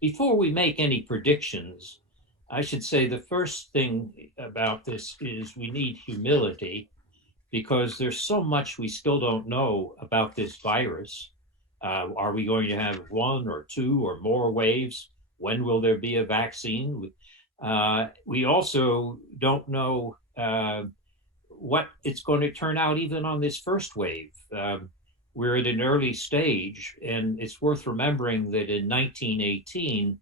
Before we make any predictions, I should say the first thing about this is we need humility because there's so much we still don't know about this virus. Are we going to have one or two or more waves? When will there be a vaccine? We also don't know what it's going to turn out even on this first wave. We're at an early stage, and it's worth remembering that in 1918,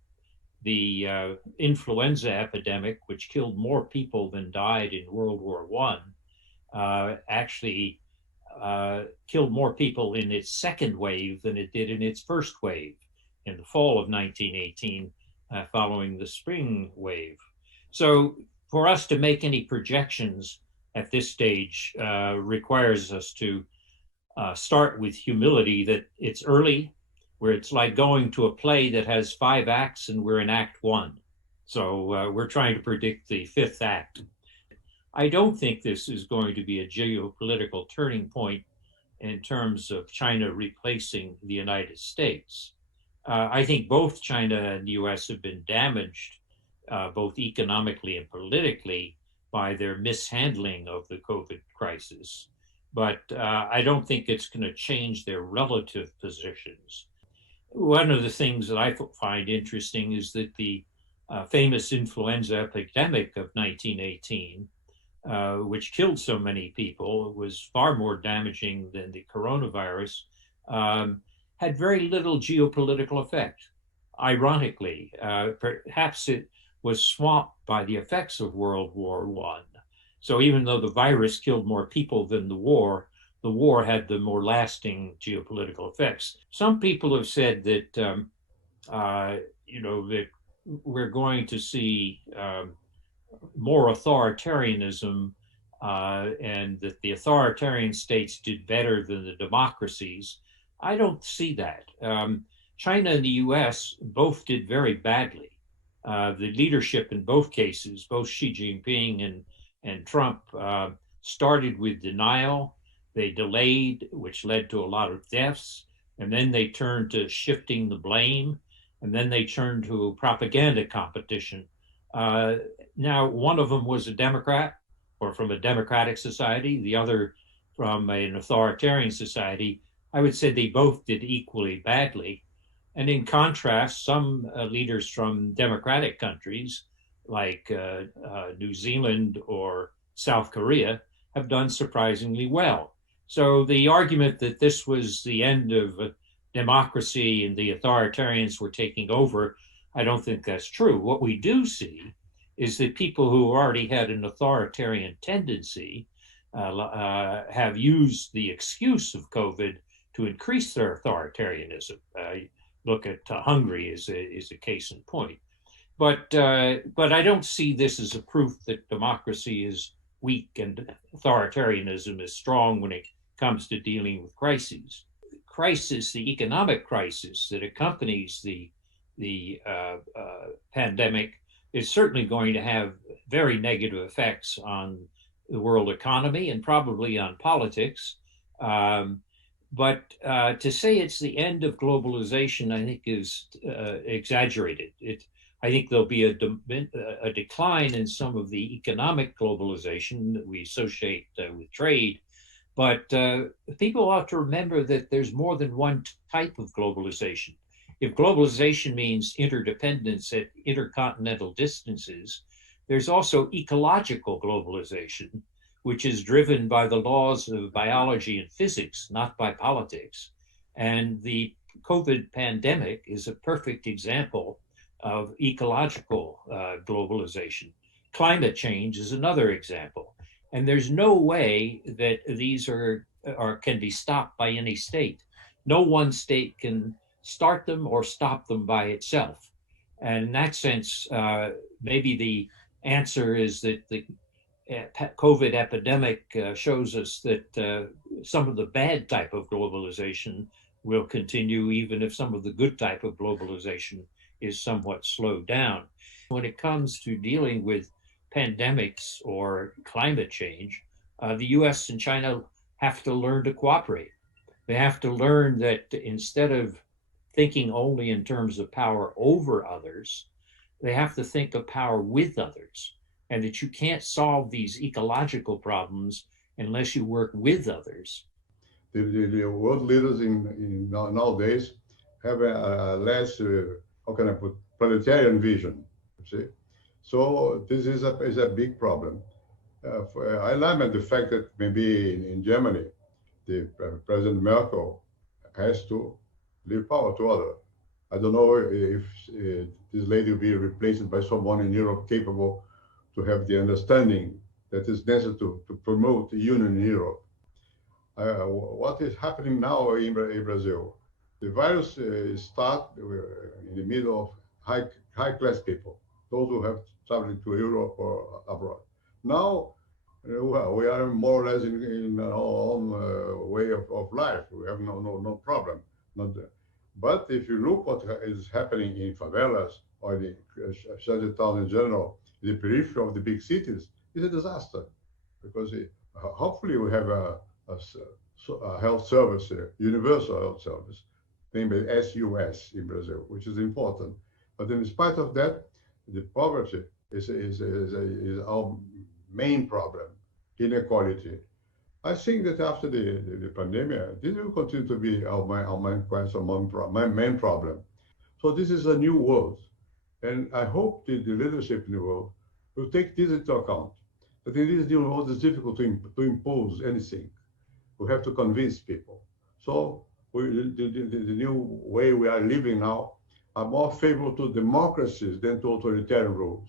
the influenza epidemic, which killed more people than died in World War I, actually killed more people in its second wave than it did in its first wave in the fall of 1918, following the spring wave. So for us to make any projections at this stage requires us to start with humility that it's early, where it's like going to a play that has 5 acts and we're in act one. So we're trying to predict the fifth act. I don't think this is going to be a geopolitical turning point in terms of China replacing the United States. I think both China and the US have been damaged, both economically and politically, by their mishandling of the COVID crisis. But I don't think it's going to change their relative positions. One of the things that I find interesting is that the famous influenza epidemic of 1918, which killed so many people, was far more damaging than the coronavirus, had very little geopolitical effect. Ironically, perhaps it was swamped by the effects of World War I. So even though the virus killed more people than the war had the more lasting geopolitical effects. Some people have said that, that we're going to see more authoritarianism, and that the authoritarian states did better than the democracies. I don't see that. China and the US both did very badly. The leadership in both cases, both Xi Jinping and Trump, started with denial. They delayed, which led to a lot of deaths. And then they turned to shifting the blame. And then they turned to propaganda competition. Now, one of them was a Democrat or from a democratic society, the other from an authoritarian society. I would say they both did equally badly. And in contrast, some leaders from democratic countries like New Zealand or South Korea have done surprisingly well. So the argument that this was the end of democracy and the authoritarians were taking over, I don't think that's true. What we do see is that people who already had an authoritarian tendency have used the excuse of COVID to increase their authoritarianism. Look at Hungary is a case in point. But I don't see this as a proof that democracy is weak and authoritarianism is strong when it comes to dealing with crises. The economic crisis that accompanies the pandemic is certainly going to have very negative effects on the world economy and probably on politics. But to say it's the end of globalization, I think, is exaggerated. I think there'll be a decline in some of the economic globalization that we associate with trade. But people ought to remember that there's more than one type of globalization. If globalization means interdependence at intercontinental distances, there's also ecological globalization, which is driven by the laws of biology and physics, not by politics. And the COVID pandemic is a perfect example of ecological globalization. Climate change is another example. And there's no way that these can be stopped by any state. No one state can start them or stop them by itself. And in that sense, maybe the answer is that the COVID epidemic shows us that some of the bad type of globalization will continue, even if some of the good type of globalization is somewhat slowed down. When it comes to dealing with pandemics or climate change, the US and China have to learn to cooperate. They have to learn that instead of thinking only in terms of power over others. They have to think of power with others, and that you can't solve these ecological problems unless you work with others. The world leaders in nowadays have a less, how can I put, planetarian vision, you see. So this is a big problem. I lament the fact that maybe in Germany, the President Merkel has to leave power to others. I don't know if this lady will be replaced by someone in Europe capable to have the understanding that is necessary to promote the union in Europe. What is happening now in Brazil? The virus start in the middle of high class people, those who have traveled to Europe or abroad. Now, well, we are more or less in our own way of life. We have no problem. Not the, but if you look what is happening in favelas or the shelter town in general, the periphery of the big cities, is a disaster because hopefully we have a health service, universal health service, named SUS in Brazil, which is important. But in spite of that, the poverty is our main problem, inequality. I think that after the pandemic, this will continue to be our main question, my main problem. So this is a new world. And I hope the leadership in the world will take this into account. That in this new world, it's difficult to impose anything. We have to convince people. So the new way we are living now are more favorable to democracies than to authoritarian rules.